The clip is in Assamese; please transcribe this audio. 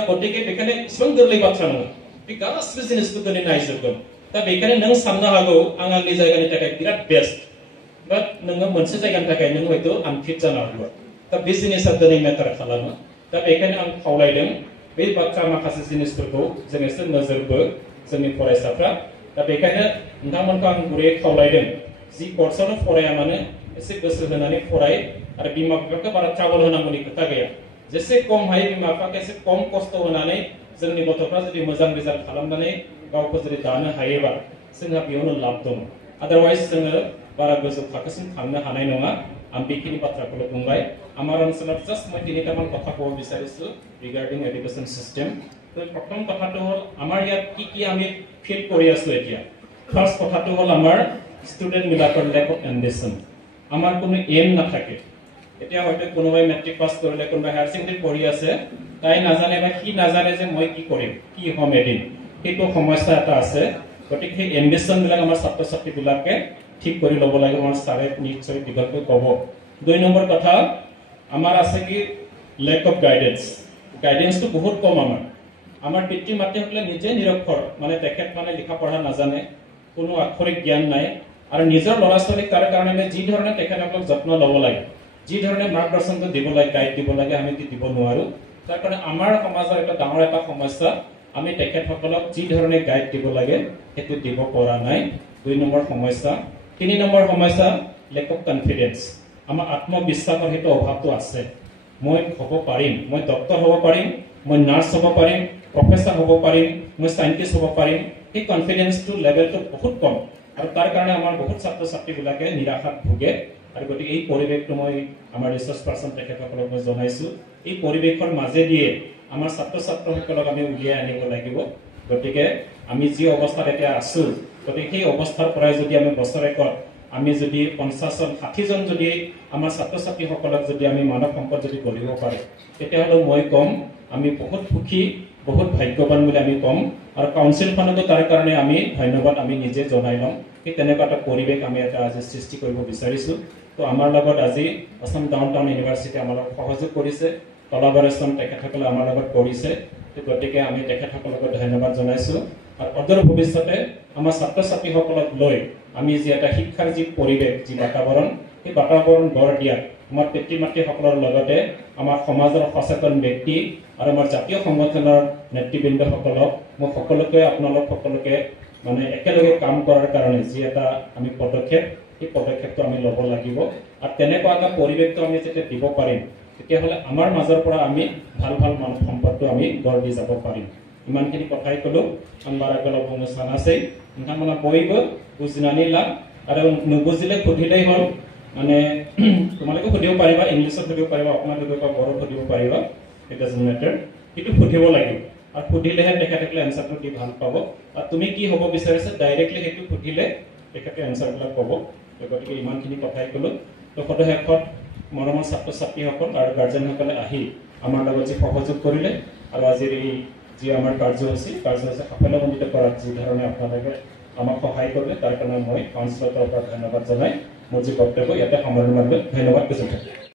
दा गतिके बेखायनो इसेबां गोरलै बाथ्रा नङा बे गासिबो जिनिसखौ दिनै नायजोबगोन दा बेखायनो नों साननो हागौ आं आंनि जायगानि थाखाय बिराद बेस्ट बाट नोङो मोनसे जायगानि थाखाय नों हयथ' आनफिट जानो हागौ दा बे जिनिसा दिनै मेटार खालामो दा बेखायनो आं खावलायदों बे बाथ्रा माखासे जिनिसफोरखौ जों एसे नोजोरबो जोंनि फरायसाफ्रा दा बेखायनो नोंथांमोनखौ आं गुरैयै खावलायदों जि कर्सआवनो फराया मानो एसे गोसो होनानै फराय आरो बिमा बिफाखौ बारा ट्राबल होनांगौनि खोथा गैया जेसे खम हायो बिमा बिफाखौ एसे खम खस्थ' होनानै जोंनि गथ'फ्रा जुदि मोजां रिजाल्ट खालामनानै गावखौ जुदि दानो हायोबा जोंहा बेयावनो लाब दं आदारवाइज जोङो बारा गोजौ थाखोसिम थांनो हानाय नङा आं बेखिनि बाथ्राखौल' बुंबाय আমাৰ অঞ্চলত জাষ্ট মই তিনিটামান কথা ক'ব বিচাৰিছোঁ ৰিগাৰ্ডিং এডুকেশ্যন চিষ্টেম তো প্ৰথম কথাটো হ'ল আমাৰ ইয়াত কি আমি ফিল কৰি আছোঁ এতিয়া ফাৰ্ষ্ট কথাটো হ'ল আমাৰ ষ্টুডেণ্ট বিলাকৰ লেক অফ এম্বিশ্যন আমাৰ কোনো এম নাথাকে এতিয়া হয়তো কোনোবাই মেট্ৰিক পাছ কৰিলে কোনোবাই হায়াৰ ছেকেণ্ডেৰী পঢ়ি আছে তাই নাজানে বা সি নাজানে যে মই কি কৰিম কি হ'ম এদিন সেইটো সমস্যা এটা আছে গতিকে সেই এম্বিশ্যন বিলাক আমাৰ ছাত্ৰ ছাত্ৰীবিলাকে ঠিক কৰি ল'ব লাগে আমাৰ ছাৰে নিশ্চয় দীঘলকৈ ক'ব 2 নম্বৰ কথা আমাৰ আছে কি লেক অফ গাইডেন্সটো বহুত কম আমাৰ পিতৃ মাতৃসকলে নিজে নিৰক্ষৰ মানে তেখেত মানে লিখা পঢ়া নাজানে কোনো আক্ষৰিক জ্ঞান নাই আৰু নিজৰ ল'ৰা ছোৱালীক তাৰ কাৰণে যি ধৰণে তেখেতসকলক যত্ন ল'ব লাগে যি ধৰণে মাৰ্গদৰ্শনটো দিব লাগে গাইড দিব লাগে আমি দিব নোৱাৰো তাৰ কাৰণে আমাৰ সমাজৰ এটা ডাঙৰ এটা সমস্যা আমি তেখেতসকলক যি ধৰণে গাইড দিব লাগে সেইটো দিব পৰা নাই 2 নম্বৰ সমস্যা 3 নম্বৰ সমস্যা লেক অফ কনফিডেন্স আমাৰ আত্মবিশ্বাসৰ হেতু অভাৱটো আছে মই হ'ব পাৰিম মই ডক্টৰ হ'ব পাৰিম মই নাৰ্ছ হ'ব পাৰিম প্ৰফেসৰ হ'ব পাৰিম মই সাইন্টিষ্ট হ'ব পাৰিম এই কনফিডেন্সটো লেভেলটো বহুত কম আৰু তাৰ কাৰণে আমাৰ বহুত ছাত্ৰ ছাত্ৰীবিলাকে নিৰাশাত ভুগে আৰু গতিকে এই পৰিৱেশটো মই আমাৰ ৰিচাৰ্চ পাৰ্সন তেখেতসকলক মই জনাইছো এই পৰিৱেশৰ মাজেদিয়ে আমাৰ ছাত্ৰ ছাত্ৰীসকলক আমি উলিয়াই আনিব লাগিব গতিকে আমি যি অৱস্থাত এতিয়া আছো গতিকে সেই অৱস্থাৰ পৰাই যদি আমি বছৰেকত আমি যদি 50 জন 60 জন যদি আমাৰ ছাত্ৰ ছাত্ৰীসকলক যদি আমি মানৱ সম্পদ যদি গঢ়িব পাৰো তেতিয়াহ'লে মই কম আমি বহুত সুখী বহুত ভাগ্যৱান বুলি আমি কম আৰু কাউন্সিলখনকো তাৰ কাৰণে আমি ধন্যবাদ আমি নিজে জনাই লম কি তেনেকুৱা এটা পৰিৱেশ আমি এটা আজি সৃষ্টি কৰিব বিচাৰিছো তো আমাৰ লগত আজি অসম ডাউনটাউন ইউনিভাৰ্চিটি আমাৰ সহযোগ কৰিছে কলাবৰেচন তেখেতসকলে আমাৰ লগত কৰিছে তো গতিকে আমি তেখেতসকলক ধন্যবাদ জনাইছো আৰু অদূৰ ভৱিষ্যতে আমাৰ ছাত্ৰ ছাত্ৰীসকলক লৈ আমি যে এটা শিক্ষাৰ যি পৰিৱেশ যি বাতাবৰণ এই বাতাবৰণ গঢ় দিয়া আমাৰ পিতৃ মাতৃসকলৰ লগতে আমাৰ সমাজৰ সচেতন ব্যক্তি আৰু আমাৰ জাতীয় সংগঠনৰ নেতৃবৃন্দসকলক মই সকলোকে আপোনালোক সকলোকে মানে একেলগে কাম কৰাৰ কাৰণে যি এটা আমি পদক্ষেপ এই পদক্ষেপটো আমি ল'ব লাগিব আৰু তেনেকুৱা এটা পৰিৱেশটো আমি যেতিয়া দিব পাৰিম তেতিয়াহ'লে আমাৰ মাজৰ পৰা আমি ভাল ভাল মানৱ সম্পদটো আমি গঢ় দি যাব পাৰিম ইমানখিনি কথাই ক'লো আমাৰ আগলৈ অনুষ্ঠান আছে নমনা বইব বুজিনানি লা আৰু নুবুজিলে সুধিলেই হ'ল মানে তোমালোকে সুধিব পাৰিবা ইংলিছত সুধিব পাৰিবা অসমীয়াত সুধিব পাৰিবা বড়োত সুধিব পাৰিবা ইট ডাজন্ট মেটাৰ কিন্তু সুধিব লাগিব আৰু সুধিলেহে তেখেতসকলে এনসাৰটো দি ভাল পাব আৰু তুমি কি হ'ব বিচাৰিছা ডাইৰেক্টলি সেইটো সুধিলে তেখেতে এনসাৰবিলাক পাব গতিকে ইমানখিনি কথাই ক'লো তো সদৌ শেষত মৰমৰ ছাত্ৰ ছাত্ৰীসকল আৰু গাৰ্জেনসকলে আহি আমাৰ লগত যি সহযোগ কৰিলে আৰু আজিৰ এই যি আমাৰ কাৰ্যসূচী সাফল্যমণ্ডিত কৰাত যি ধৰণে আপোনালোকে আমাক সহায় কৰিলে তাৰ কাৰণে মই কাউন্সিলৰ তৰফৰ পৰা ধন্যবাদ জনাই মোৰ যি বক্তব্য ইয়াতে সামৰণি মাৰিলোঁ ধন্যবাদ।